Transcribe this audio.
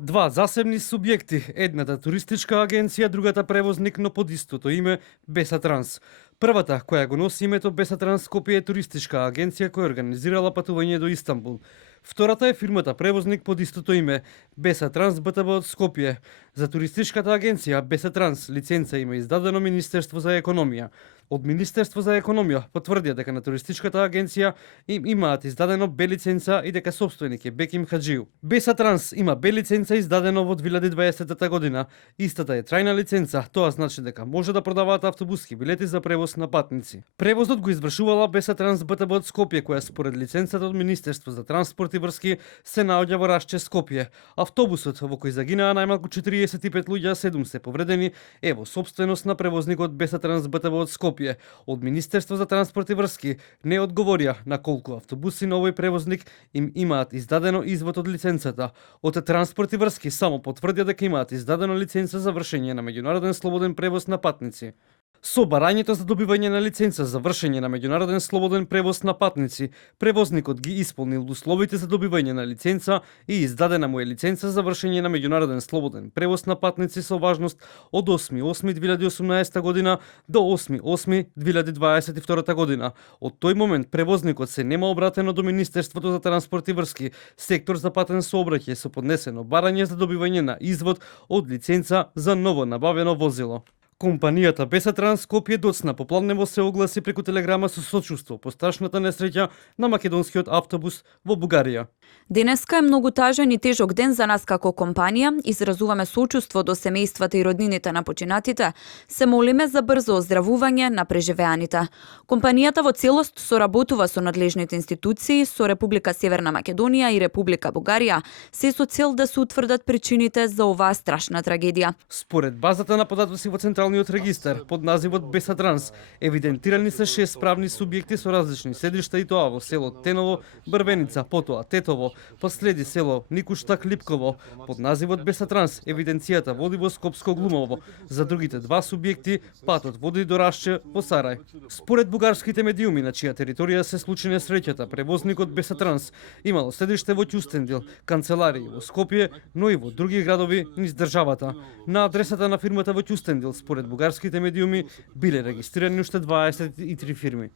Два засебни субјекти, едната туристичка агенција, другата превозник, но под истото име Бесатранс. Првата, која го носи името Бесатранс Скопје, е туристичка агенција која организирала патување до Истанбул. Втората е фирмата превозник под истото име Бесатранс БТБ од Скопје. За туристичката агенција Бесатранс лиценца има издадено Министерство за економија. Од Министерство за економија потврдија дека на туристичката агенција им имаат издадено Б лиценца и дека собственик е Беким Хаджију. Бесатранс има Б лиценца издадено во 2020 година. Истата е трајна лиценца, тоа значи дека може да продаваат автобуски билети за превоз на патници. Превозот го извршувала Бесатранс БТБ од Скопје, која според лиценцата од Министерство за транспорт и врски се наоѓа во Рашче, Скопје. Автобусот во кој загинаа најмалку 45 луѓе, 7 се повредени, е во собственост на превозникот Бесатранс БТБ од Скопје. Од Министерство за транспорт и врски не одговорија на колку автобуси на овој превозник им имаат издадено извод од лиценцата. Од транспорт и врски само потврдија дека имаат издадено лиценца за вршење на меѓународен слободен превоз на патници. Со барањето за добивање на лиценца за вршење на меѓународен слободен превоз на патници, превозникот ги исполнил условите за добивање на лиценца и издадена му е лиценца за вршење на меѓународен слободен превоз на патници со важност од 8.8.2018 година до 8.8.2022 година. Од тој момент превозникот се нема обратено до Министерството за транспорт и врски, сектор за патен сообраќај, со поднесено барање за добивање на извод од лиценца за ново набавено возило. Компанијата Бесатранс Скопје доцна попладнево се огласи преку телеграма со сочувство по страшната несреќа на македонскиот автобус во Бугарија. Денеска е многу тажен и тежок ден за нас како компанија. Изразуваме сочувство до семејствата и роднините на починатите. Се молиме за брзо оздравување на преживеаните. Компанијата во целост соработува со надлежните институции, со Република Северна Македонија и Република Бугарија, се со цел да се утврдат причините за оваа страшна трагедија. Според базата на податоци во Централниот регистар под називот Бесатранс, евидентирани се 6 правни субјекти со различни седишта, и тоа во село Теново, Брвеница, потоа Тетово, последи село Никуштак, Липково. Под називот Бесатранс евиденцијата води во Скопско Глумово. За другите два субјекти патот води до Рашче во Сарај. Според бугарските медиуми на чија територија се случи несреќата, превозникот Бесатранс имало седиште во Ќустендил, канцеларии во Скопје, но и во други градови низ државата. На адресата на фирмата во Ќустендил, според бугарските медиуми, биле регистрирани уште 23 фирми.